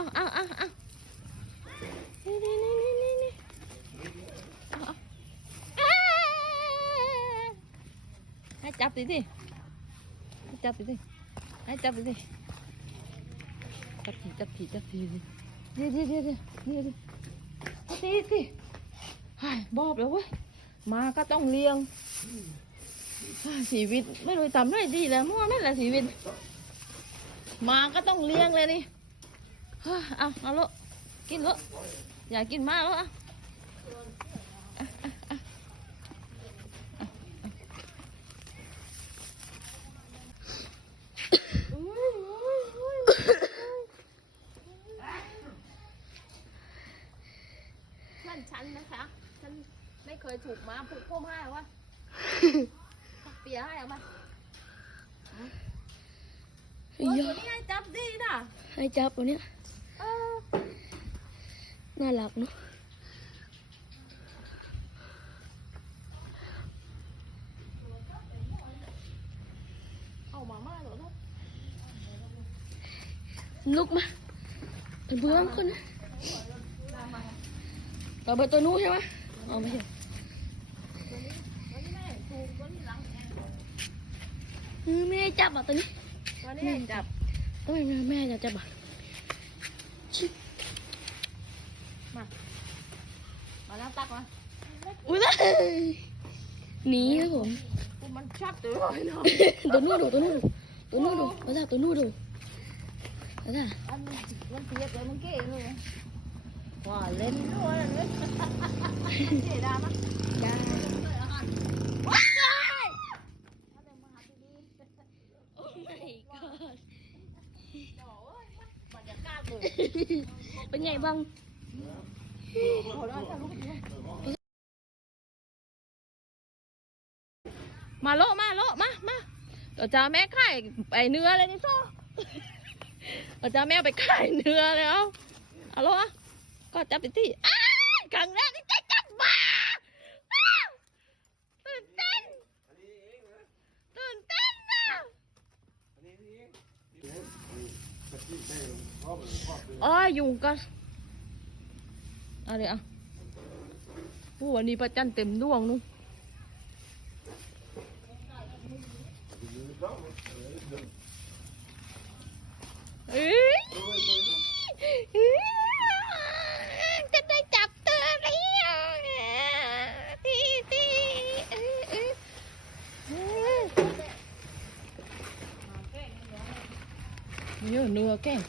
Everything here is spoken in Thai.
เอาเอาเอาเอานี่นี่นี่นี่นี่นี่เอาเอาอ้าให้จับดิดิให้จับดิดิให้จับดิดิจับทีจับทีจับทีดิเดี๋ยวเดี๋ยวเดี๋ยวเดี๋ยวเดี๋ยวเดี๋ยวทีทีไอ้บอกแล้วเว้ยมาก็ต้องเลี้ยงชีวิตไม่รู้ทำได้ดีแล้วมั่วนั่นแหละชีวิต มาก็ต้องเลี้ยงเลยนี่ เฮ้ยเอาเอาลูกกินลูกอย่ากินมากลูกอะอะอะอะอะนั่นฉันนะคะ ฉันไม่เคยถูกมาผูกพ่อม้าวะเปียให้เอามาโอ้ยตัวนี้ให้จับดีนะให้จับวันเนี้ยเออ น่ารักเนาะเอามาม่าเหรอลูกลุกมาเป็นเบื้องคนนะเราไปตัวนู้นใช่ไหมเอาไม่ใช่วันนี้แม่ถูกวันนี้หลังแอนเออไม่ได้จับอะตัวนี้วันนี้ให้จับทำไมแม่แม่จะจับอะชิบ มานั่งตั กมาอุ้ยเลยหนีครับผมกูมันชอบตัวเลยเนาะตัวนู้นดูตัวนู้นดูตัวนู้นดูเอาจ้ะตัวนู้นดูเอาจ้ะอันมันเสียบเลยมันเก่งเลยว่าเล่นด้วยเลยเจ๋ดามั้ยได้ว้ายโอ้ my god บรรยากาศเลยเป็นไงบ้าง มาโลมาโลมามาเดี๋ยวจะแม่ไข่ไปเนื้อเลยนี่โซ้อเดี๋ยวจะแม่ไปไข่เนื้อเลยเอาเอาโลอะก็จับไปที่อ้าครั้งแรกนี่ใจจับบ้าอ้าวตื่นเต้นตื่นเต้นนะอ้อยยุงกันเอาเดียวเอาโอ้วันนี้ประจันเต็มดวงนู้เอ้ยเอ้ยจะได้จับเธอแล้วทีทีเอ้ยเอ้ยเอ้ยเนี่ยเนื้อแกง